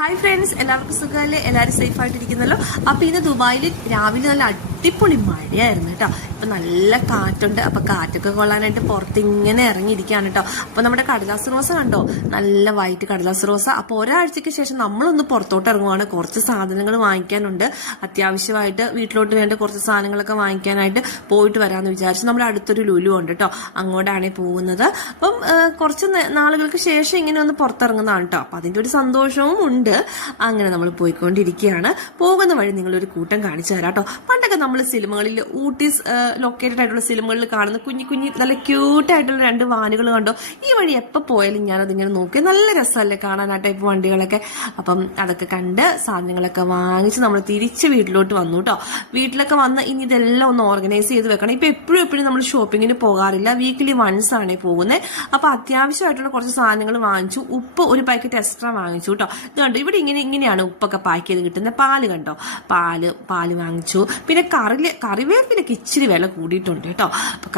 Hi friends, എല്ലാവർക്കും സുഖമല്ലേ? എല്ലാവരും സേഫ് ആയിട്ടിരിക്കുന്നല്ലോ. അപ്പൊ ഇന്ന് ദുബായിൽ രാവിലെ നല്ല അടിപൊളി മഴയായിരുന്നു കേട്ടോ. ഇപ്പൊ നല്ല കാറ്റുണ്ട്. അപ്പൊ കാറ്റൊക്കെ കൊള്ളാനായിട്ട് പുറത്ത് ഇങ്ങനെ ഇറങ്ങിയിരിക്കുകയാണ് കേട്ടോ. അപ്പൊ നമ്മുടെ കടലാസ് റോസ കണ്ടോ, നല്ല വൈറ്റ് കടലാസ് റോസ. അപ്പൊ ഒരാഴ്ചക്ക് ശേഷം നമ്മളൊന്ന് പുറത്തോട്ട് ഇറങ്ങുവാണ്. കുറച്ച് സാധനങ്ങൾ വാങ്ങിക്കാനുണ്ട്. അത്യാവശ്യമായിട്ട് വീട്ടിലോട്ട് വേണ്ട കുറച്ച് സാധനങ്ങളൊക്കെ വാങ്ങിക്കാനായിട്ട് പോയിട്ട് വരാമെന്ന് വിചാരിച്ചു. നമ്മുടെ അടുത്തൊരു ലുലു ഉണ്ട് കേട്ടോ, അങ്ങോട്ടാണ് പോകുന്നത്. അപ്പം കുറച്ച് നാളുകൾക്ക് ശേഷം ഇങ്ങനെ ഒന്ന് പുറത്തിറങ്ങുന്നതാണ് കേട്ടോ. അപ്പൊ അതിന്റെ ഒരു സന്തോഷവും ഉണ്ട്. അങ്ങനെ നമ്മൾ പോയിക്കൊണ്ടിരിക്കുകയാണ്. പോകുന്ന വഴി നിങ്ങളൊരു കൂട്ടം കാണിച്ചു തരാം കേട്ടോ. പണ്ടൊക്കെ നമ്മൾ സിനിമകളിൽ ഊട്ടീസ് ലൊക്കേറ്റഡ് ആയിട്ടുള്ള സിനിമകളിൽ കാണുന്ന കുഞ്ഞി കുഞ്ഞി നല്ല ക്യൂട്ടായിട്ടുള്ള 2 വാനുകൾ കണ്ടോ. ഈ വഴി എപ്പോൾ പോയാലും ഞാനതിങ്ങനെ നോക്കി. നല്ല രസമല്ലേ കാണാൻ ആ ടൈപ്പ് വണ്ടികളൊക്കെ. അപ്പം അതൊക്കെ കണ്ട് സാധനങ്ങളൊക്കെ വാങ്ങിച്ച് നമ്മൾ തിരിച്ച് വീട്ടിലോട്ട് വന്നു കേട്ടോ. വീട്ടിലൊക്കെ വന്ന് ഇനി ഇതെല്ലാം ഒന്ന് ഓർഗനൈസ് ചെയ്ത് വെക്കണം. ഇപ്പൊ എപ്പോഴും നമ്മൾ ഷോപ്പിങ്ങിന് പോകാറില്ല, വീക്കിലി വൺസ് ആണ് പോകുന്നത്. അപ്പൊ അത്യാവശ്യമായിട്ടുള്ള കുറച്ച് സാധനങ്ങൾ വാങ്ങിച്ചു. ഉപ്പ് ഒരു പാക്കറ്റ് എക്സ്ട്രാ വാങ്ങിച്ചു കേട്ടോ. ഇത് കണ്ടോ, ഇവിടെ ഇങ്ങനെയാണ് ഉപ്പൊക്കെ പാക്ക് ചെയ്ത് കിട്ടുന്നത്. പാല് കണ്ടോ, പാല് വാങ്ങിച്ചു. പിന്നെ കറിവേപ്പിലൊക്കെ ഇച്ചിരി വില കൂടിയിട്ടുണ്ട് കേട്ടോ. അപ്പൊ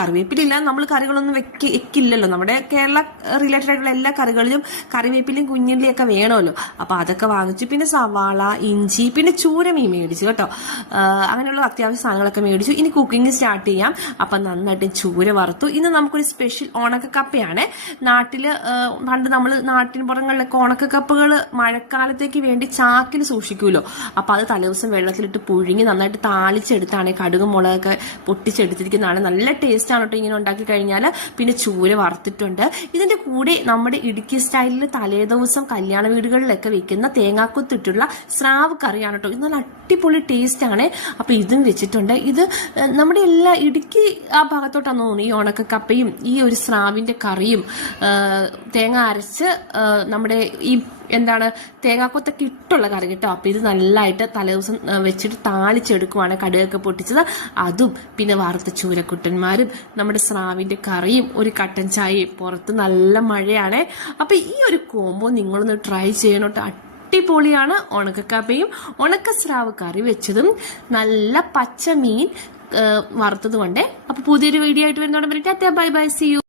കറിവേപ്പിലില്ല, നമ്മൾ കറികളൊന്നും വെക്കില്ലല്ലോ. നമ്മുടെ കേരള റിലേറ്റഡ് ആയിട്ടുള്ള എല്ലാ കറികളിലും കറിവേപ്പിലയും കുഞ്ഞുള്ളിയൊക്കെ വേണമല്ലോ. അപ്പൊ അതൊക്കെ വാങ്ങിച്ചു. പിന്നെ സവാള, ഇഞ്ചി, പിന്നെ ചൂരമീൻ മേടിച്ചു കേട്ടോ. അങ്ങനെയുള്ള അത്യാവശ്യ സാധനങ്ങളൊക്കെ മേടിച്ചു. ഇനി കുക്കിംഗ് സ്റ്റാർട്ട് ചെയ്യാം. അപ്പൊ നന്നായിട്ട് ചൂര വറുത്തു. ഇന്ന് നമുക്കൊരു സ്പെഷ്യൽ ഉണക്കക്കപ്പയാണ്. പണ്ട് നമ്മൾ നാട്ടിൻ പുറങ്ങളിലൊക്കെ ഉണക്കക്കപ്പകൾ മഴക്കാലത്തേക്ക് വേണ്ടി ചാക്കിൽ സൂക്ഷിക്കുമല്ലോ. അപ്പൊ അത് തലേദിവസം വെള്ളത്തിലിട്ട് പുഴുങ്ങി നന്നായിട്ട് താളിച്ചെടുത്താണ്, കടുകും മുളകൊക്കെ പൊട്ടിച്ചെടുത്തിരിക്കുന്നതാണ്. നല്ല ടേസ്റ്റ് ആണ് കേട്ടോ ഇങ്ങനെ ഉണ്ടാക്കി കഴിഞ്ഞാൽ. പിന്നെ ചൂര വറുത്തിട്ടുണ്ട്. ഇതിന്റെ കൂടെ നമ്മുടെ ഇടുക്കി സ്റ്റൈലിൽ തലേദിവസം കല്യാണ വീടുകളിലൊക്കെ വെക്കുന്ന തേങ്ങാക്കൊത്തിട്ടുള്ള സ്രാവ് കറിയാണ് കേട്ടോ. ഇത് നല്ല അടിപൊളി ടേസ്റ്റ് ആണ്. അപ്പൊ ഇതും വെച്ചിട്ടുണ്ട്. ഇത് നമ്മുടെ എല്ലാ ഇടുക്കി ആ ഭാഗത്തോട്ടാന്ന് തോന്നുന്നു ഈ ഉണക്കക്കപ്പയും ഈ ഒരു സ്രാവിന്റെ കറിയും തേങ്ങ അരച്ച് നമ്മുടെ ഈ തേങ്ങാക്കൊത്തൊക്കെ ഇട്ടുള്ള കറി കേട്ടോ. അപ്പൊ ഇത് നല്ലതായിട്ട് തലേദിവസം വെച്ചിട്ട് താളിച്ചെടുക്കുവാണ്, കടുകൊക്കെ പൊട്ടിച്ചത്. അതും പിന്നെ വറുത്ത ചൂരക്കുട്ടന്മാരും നമ്മുടെ സ്രാവിന്റെ കറിയും ഒരു കട്ടൻ ചായയും. പുറത്ത് നല്ല മഴയാണ്. അപ്പൊ ഈ ഒരു കോംബോ നിങ്ങളൊന്ന് ട്രൈ ചെയ്യണോട്ടോ. അടിപൊളിയാണ്. ഉണക്കക്കപ്പയും ഉണക്ക സ്രാവ് കറി വെച്ചതും നല്ല പച്ച മീൻ വറുത്തത് കൊണ്ടേ. അപ്പൊ പുതിയൊരു വീഡിയോ ആയിട്ട് വരുന്നോടെ ബൈ ബൈ, സീ യു.